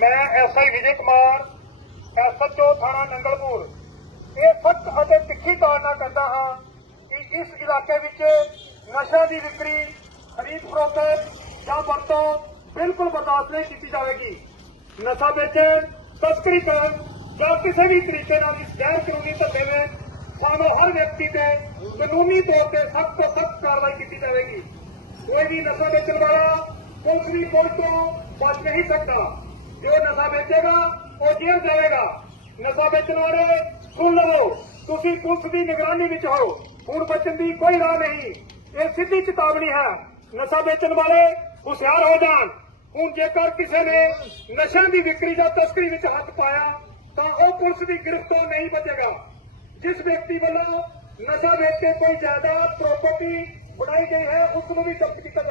ਮੈਂ SI Vijay Kumar SHO ਥਾਣਾ ਨੰਗਲਪੁਰ ਇਹ ਸਖਤ ਅਤੇ ਤਿੱਖੀ ਤੌਰ ਨਾਲ ਕਹਿੰਦਾ ਹਾਂ ਕਿ ਇਸ ਇਲਾਕੇ ਵਿੱਚ ਨਸ਼ਾ ਦੀ ਵਿਕਰੀ, ਖਰੀਦ ਫਰੋਖਤ ਜਾਂ ਵਰਤੋਂ ਬਿਲਕੁਲ ਬਰਦਾਸ਼ਤ ਨਹੀਂ ਕੀਤੀ ਜਾਵੇਗੀ। ਨਸ਼ਾ ਵੇਚਣ ਤਸਕਰੀ ਕਰਨ ਜਾਂ ਕਿਸੇ ਵੀ ਤਰੀਕੇ ਨਾਲ ਇਸ ਗੈਰ ਕਾਨੂੰਨੀ ਧੰਦੇ ਵਿੱਚ ਸਾਨੂੰ ਹਰ ਵਿਅਕਤੀ ਤੇ ਕਾਨੂੰਨੀ ਤੌਰ ਤੇ ਸਖਤ ਤੋਂ ਸਖਤ ਕਾਰਵਾਈ ਕੀਤੀ ਜਾਵੇਗੀ। ਕੋਈ ਵੀ ਨਸ਼ਾ ਵੇਚਣ ਵਾਲਾ ਪੁਲਿਸ ਵੀ ਪੁਲਿਸ ਤੋਂ ਬਚ ਨਹੀਂ ਸਕਦਾ। ਜੋ ਨਸ਼ਾ ਵੇਚੇਗਾ, ਉਹ ਜੇਲ੍ਹ ਜਾਵੇਗਾ ਨਸ਼ਾ ਵੇਚਣ ਵਾਲੇ, ਸੁਣ ਲਵੋ, ਤੁਸੀਂ ਪੁਲਿਸ ਦੀ ਨਿਗਰਾਨੀ ਵਿੱਚ ਹੋ। ਹੁਣ ਬਚਣ ਦੀ ਕੋਈ ਰਾਹ ਨਹੀਂ। ਇਹ ਸਿੱਧੀ ਚੇਤਾਵਨੀ ਹੈ। ਨਸ਼ਾ ਵੇਚਣ ਵਾਲੇ ਹੁਸ਼ਿਆਰ ਹੋ ਜਾਣ। ਹੁਣ ਜੇਕਰ ਕਿਸੇ ਨੇ ਨਸ਼ਿਆਂ ਦੀ ਵਿਕਰੀ ਜਾਂ ਤਸਕਰੀ ਵਿੱਚ ਹੱਥ ਪਾਇਆ, ਤਾਂ ਉਹ ਪੁਲਿਸ ਦੀ ਗ੍ਰਿਫ਼ਤੋਂ ਨਹੀਂ ਬਚੇਗਾ। ਜਿਸ ਵਿਅਕਤੀ ਵੱਲੋਂ ਨਸ਼ਾ ਵੇਚ ਕੇ ਕੋਈ ਜਾਇਦਾਦ ਪ੍ਰਾਪਰਟੀ ਬਣਾਈ ਗਈ ਹੈ, ਉਸ ਨੂੰ ਵੀ ਜ਼ਬਤ ਕੀਤਾ